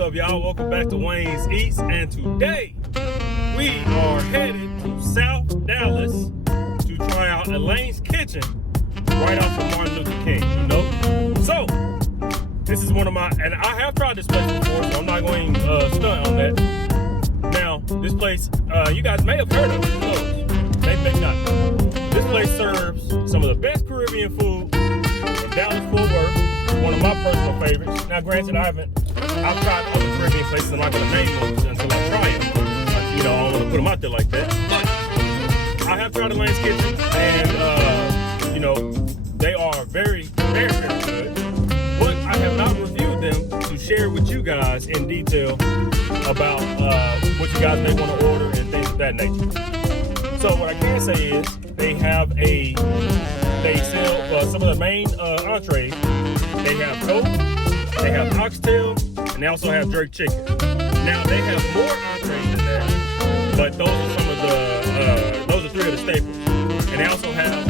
up, y'all? Welcome back to Wayne's Eats, and today we are headed to South Dallas to try out Elaine's Kitchen right off of Martin Luther King, you know? So, this is one of my, and I have tried this place before, so I'm not going to stunt on that. Now, this place, you guys may have heard of it, who knows? Maybe not. This place serves some of the best Caribbean food in Dallas-Fort Worth. One of my personal favorites. Now, granted, I've tried other Caribbean places. I'm not going to name them until I try them. You know, I don't want to put them out there like that. But I have tried Elaine's Kitchen, and you know, they are very, very, very good. But I have not reviewed them to share with you guys in detail about what you guys may want to order and things of that nature. So what I can say is they sell some of the main entrees. They have goat, they have oxtail, and they also have jerk chicken. Now they have more entrees than that, but those are some of the those are three of the staples. And they also have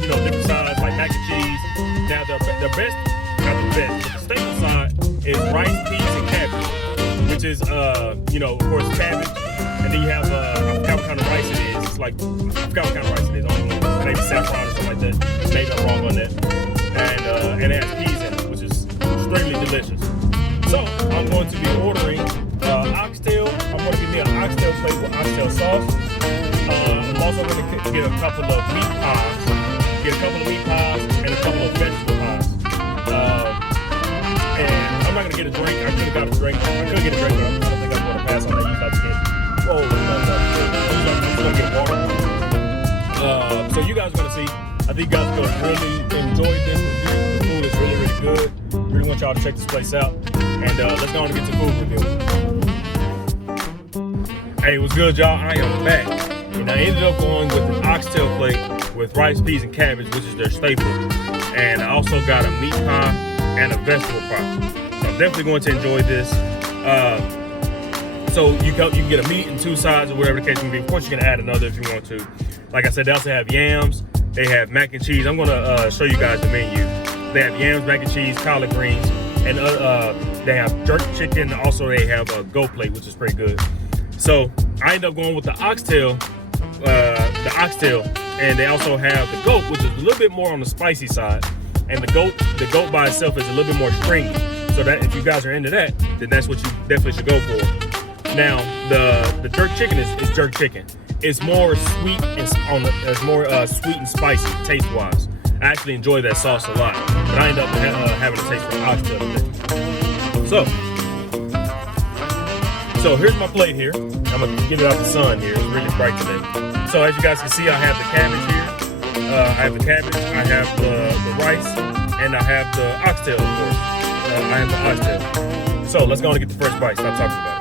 you know, different sides like mac and cheese. Now the best, not the best, but the staple side is rice, peas, and cabbage, which is you know, of course, cabbage. And then you have I forgot what kind of rice it is. It's like, I forgot what kind of rice it is. I don't know, maybe saffron or something like that. Maybe I'm wrong on that. And it has peas in it, which is extremely delicious. So I'm going to be ordering oxtail. I'm going to give me an oxtail plate with oxtail sauce. I'm also going to get a couple of meat pies. And a couple of vegetable pies. And I'm not going to get a drink. I could have got a drink. I could get a drink, but I don't think I'm going to pass on that. Usually I just get, whoa, I'm just going to get water. So you guys are going to see. I think you guys are going to really enjoy this review. The food is really, really good. Really want y'all to check this place out. And let's go on and get some food review. Hey, what's good, y'all? I am back. And I ended up going with an oxtail plate with rice, peas, and cabbage, which is their staple. And I also got a meat pie and a vegetable pie. So I'm definitely going to enjoy this. So you can get a meat and two sides or whatever the case may be. Of course, you can add another if you want to. Like I said, they also have yams. They have mac and cheese. I'm gonna show you guys the menu. They have yams, mac and cheese, collard greens, and they have jerk chicken. Also, they have a goat plate, which is pretty good. So I ended up going with the oxtail, and they also have the goat, which is a little bit more on the spicy side. And the goat by itself is a little bit more stringy. So that if you guys are into that, then that's what you definitely should go for. Now the jerk chicken is jerk chicken. It's more sweet and sweet and spicy taste wise. I actually enjoy that sauce a lot, but I end up having a taste for oxtail today. So here's my plate here. I'm gonna get it out the sun here. It's really bright today. So as you guys can see, I have the cabbage here. I have the cabbage. I have the rice, and I have the oxtail, of course. I have the oxtail. So let's go on and get the first bite. Stop talking about it.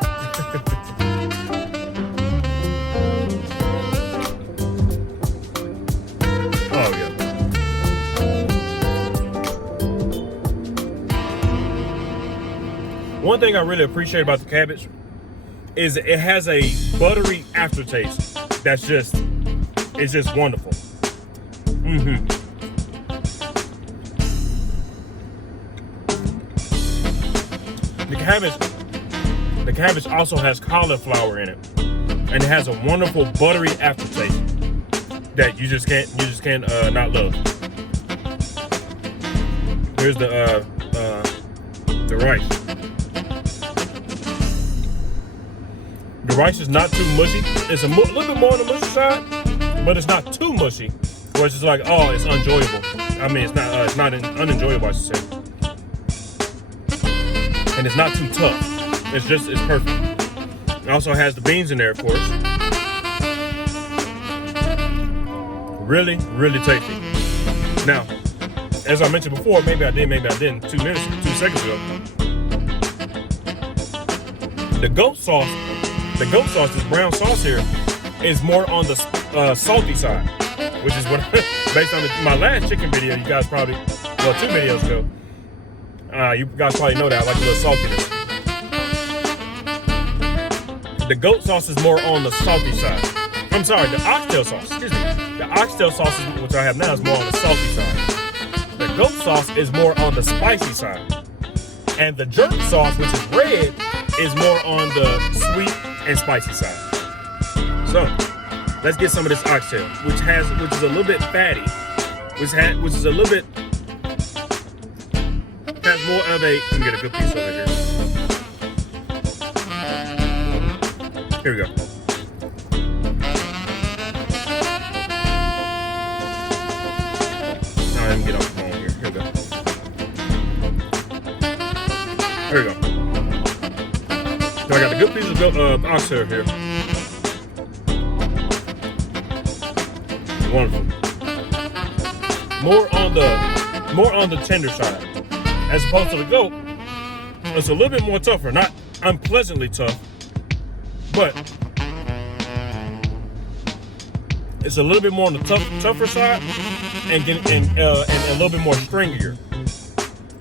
Oh yeah. One thing I really appreciate about the cabbage is it has a buttery aftertaste it's just wonderful. The cabbage also has cauliflower in it, and it has a wonderful buttery aftertaste that you just can't not love. Here's the rice. The rice is not too mushy. It's a little bit more on the mushy side, but it's not too mushy, where it's just like, oh, it's enjoyable. I mean, it's not unenjoyable, I should say. And it's not too tough. It's perfect. It also has the beans in there, of course. Really, really tasty. Now, as I mentioned before, maybe I did, maybe I didn't, 2 seconds ago. The goat sauce, this brown sauce here, is more on the salty side, which is what, based on my last chicken video, you guys probably, well, 2 videos ago, you guys probably know that I like a little saltiness. The goat sauce is more on the salty side. I'm sorry, the oxtail sauce, excuse me. The oxtail sauce, which I have now, is more on the salty side. The goat sauce is more on the spicy side. And the jerk sauce, which is red, is more on the sweet and spicy side. So let's get some of this oxtail, which is a little bit fatty, which is a little bit has more of a. Let me get a good piece of it here. Here we go. Now let me get off the phone here. Here we go. There we go. So I got the good piece of oxtail here. Wonderful. More on the tender side, as opposed to the goat. It's a little bit more tougher, not unpleasantly tough, but it's a little bit more on the tougher side, and a little bit more stringier.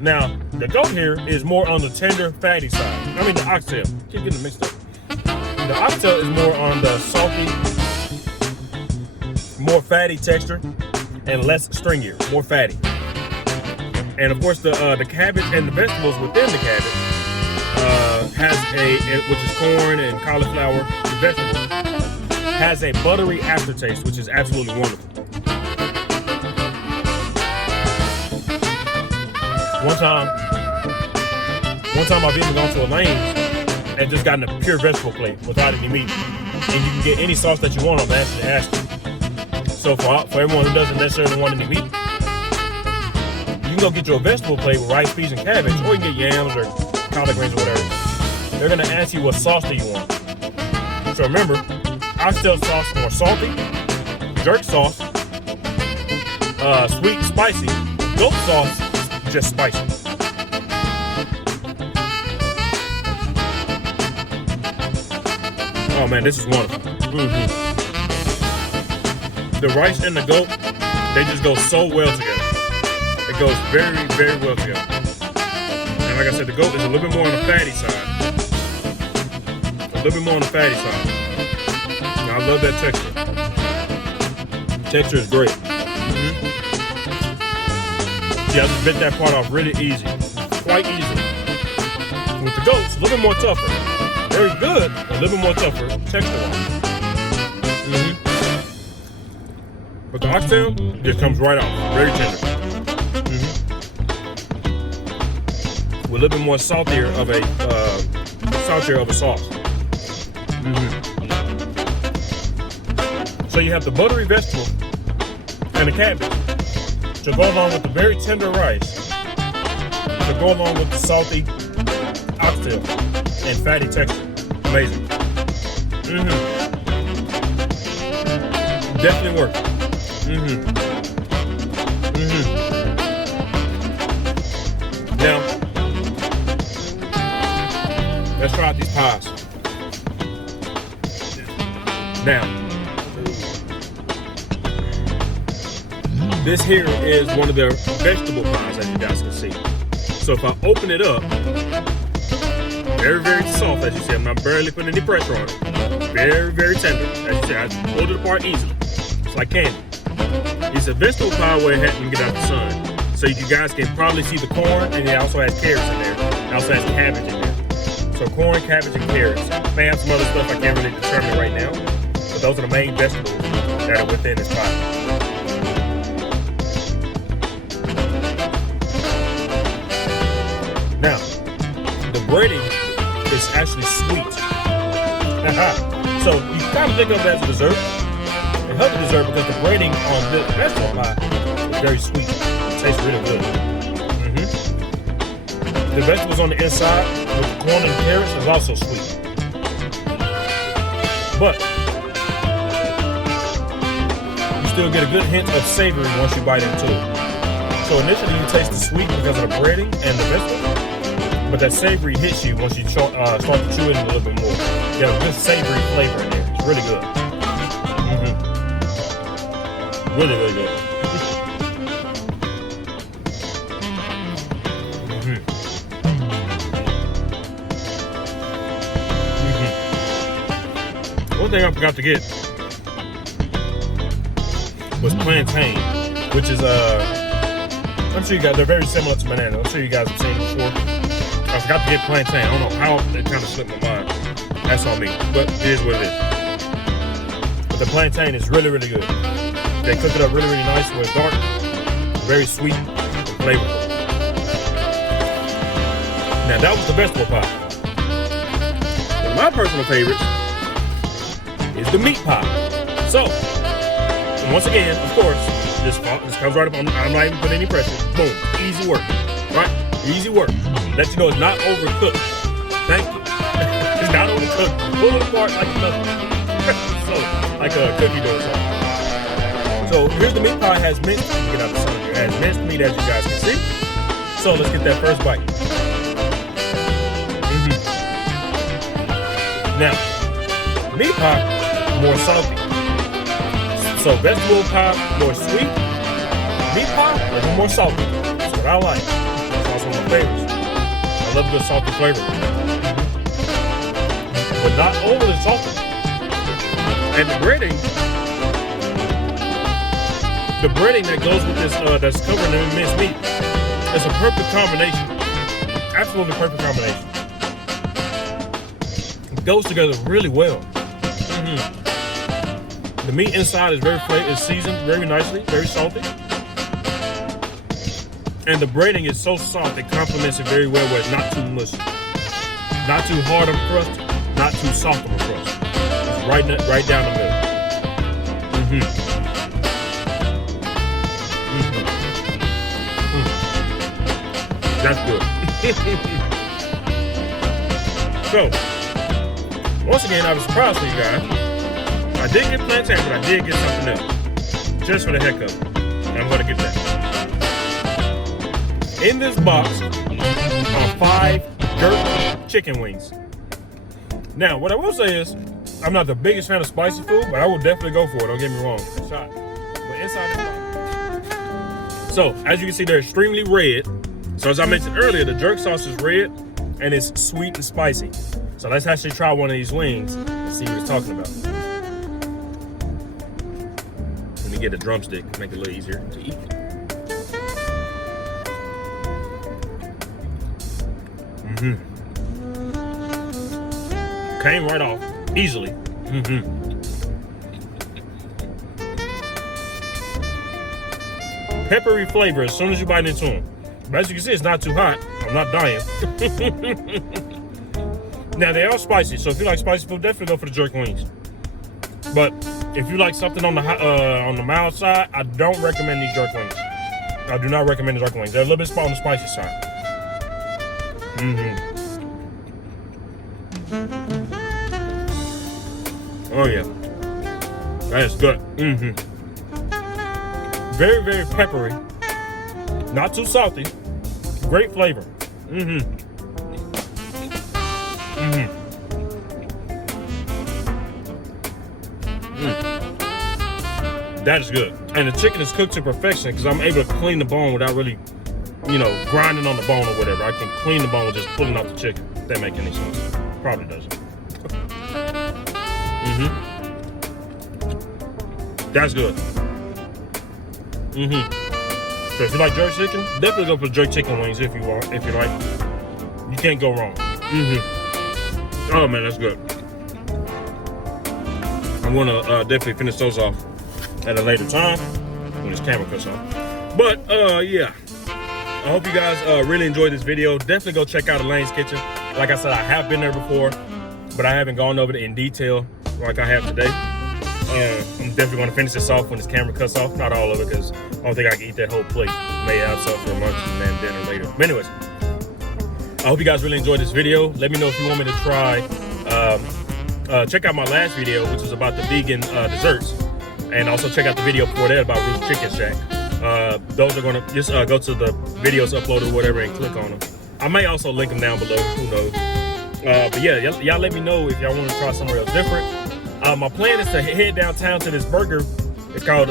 Now the goat here is more on the tender, fatty side. I mean the oxtail. Keep getting mixed up. The oxtail is more on the salty, more fatty texture, and less stringier, more fatty. And of course, the cabbage and the vegetables within the cabbage which is corn and cauliflower, the vegetable, has a buttery aftertaste, which is absolutely wonderful. One time I've even gone to Elaine's and just gotten a pure vegetable plate without any meat, and you can get any sauce that you want on that. Actually ask you. So for everyone who doesn't necessarily want any meat, you can go get you a vegetable plate with rice, peas, and cabbage, or you can get yams or collard greens or whatever. They're gonna ask you what sauce do you want. So remember, oxtail sauce more salty, jerk sauce, sweet, spicy, goat sauce just spicy. Oh man, this is wonderful. The rice and the goat, they just go so well together. It goes very, very well together. And like I said, the goat is a little bit more on the fatty side. A little bit more on the fatty side. And I love that texture. Texture is great. Yeah, I just bit that part off really easy. Quite easily. With the goats, a little bit more tougher. Very good, a little bit more tougher texture-wise. But the oxtail just comes right off, very tender. With a little bit more saltier of a sauce. So you have the buttery vegetable and the cabbage to go along with the very tender rice, to go along with the salty oxtail and fatty texture. Amazing. Definitely worth it. Now, let's try out these pies. Now, this here is one of their vegetable pies, as you guys can see. So if I open it up, very, very soft, as you see. I'm not barely putting any pressure on it. Very, very tender, as you see. I pulled it apart easily. It's like candy. It's a vegetable pie where it hadn't get out the sun. So you guys can probably see the corn, and it also has carrots in there. It also has cabbage in there. So corn, cabbage, and carrots. May have some other stuff I can't really determine right now, but those are the main vegetables that are within this pie. Now, the breading is actually sweet. So you kind of think of it as a dessert. It helps the dessert because the breading on this vegetable pie is very sweet. It tastes really good. The vegetables on the inside with the corn and carrots is also sweet. But you still get a good hint of savory once you bite into it. So initially you taste the sweet because of the breading and the vegetable, but that savory hits you once you start to chew it a little bit more. You have a good savory flavor in there. It's really good. Really, really good. One thing I forgot to get was plantain, which is I'm sure you guys, they're very similar to banana. I'm sure you guys have seen it before. I forgot to get plantain. I don't know how it kind of slipped my mind. That's on me, but it is what it is. But the plantain is really, really good. They cook it up really, really nice with dark, very sweet and flavorful. Now that was the vegetable pie. One of my personal favorites is the meat pie. So, once again, of course, this comes right up on, I'm not even putting any pressure. Boom, easy work, right? Easy work. Let you know it's not overcooked. Thank you. It's not overcooked. Pull it apart like nothing. So, like a cookie dough or something. So here's the meat pie. Has minced. Get out the sun here. Has minced meat, as you guys can see. So let's get that first bite. Now, meat pie more salty. So vegetable pie more sweet. Meat pie a little more salty. That's what I like. It's also one of my favorites. I love good salty flavor, but not overly salty. And the breading that goes with this, that's covered in minced meat, is a perfect combination. Absolutely perfect combination. It goes together really well. The meat inside is is seasoned very nicely, very salty. And the breading is so soft, it complements it very well where it's not too mushy. Not too hard on the crust, not too soft on the crust. It's right down the middle. That's good. So, once again, I was surprised for you guys. I did get plantain, but I did get something else. Just for the heck of it. And I'm going to get that. In this box are 5 jerk chicken wings. Now, what I will say is, I'm not the biggest fan of spicy food, but I will definitely go for it. Don't get me wrong. Shot. But inside the box. So, as you can see, they're extremely red. So, as I mentioned earlier, the jerk sauce is red and it's sweet and spicy. So, let's actually try one of these wings and see what it's talking about. Let me get a drumstick, make it a little easier to eat. Came right off easily. Peppery flavor as soon as you bite into them. But as you can see, it's not too hot. I'm not dying. Now they are spicy, so if you like spicy food, definitely go for the jerk wings. But if you like something on the mild side, I don't recommend these jerk wings. I do not recommend the jerk wings. They're a little bit on the spicy side. Oh yeah, that is good. Very, very peppery. Not too salty. Great flavor. That is good. And the chicken is cooked to perfection because I'm able to clean the bone without really, grinding on the bone or whatever. I can clean the bone with just pulling out the chicken. If that make any sense. Probably doesn't. That's good. So if you like jerk chicken, definitely go for jerk chicken wings if you like. You can't go wrong. Oh man, that's good. I'm gonna definitely finish those off at a later time when this camera cuts off. But yeah, I hope you guys really enjoyed this video. Definitely go check out Elaine's kitchen. Like I said, I have been there before, but I haven't gone over it in detail like I have today. I'm definitely going to finish this off when this camera cuts off. Not all of it, because I don't think I can eat that whole plate. May have some for lunch and then dinner later. But anyways, I hope you guys really enjoyed this video. Let me know if you want me to try. Check out my last video, which was about the vegan desserts. And also check out the video before that about Ruth's Chicken Shack. Those are going to just go to the videos uploaded or whatever and click on them. I may also link them down below. Who knows? But yeah, y'all let me know if y'all want to try somewhere else different. My plan is to head downtown to this burger. It's called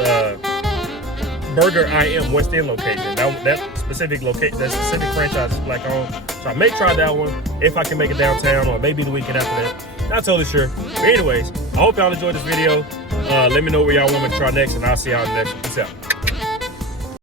Burger I Am West End location. That specific franchise is black owned. So I may try that one if I can make it downtown, or maybe the weekend after that. Not totally sure. But anyways, I hope y'all enjoyed this video. Let me know where y'all want me to try next, and I'll see y'all next one. Peace out.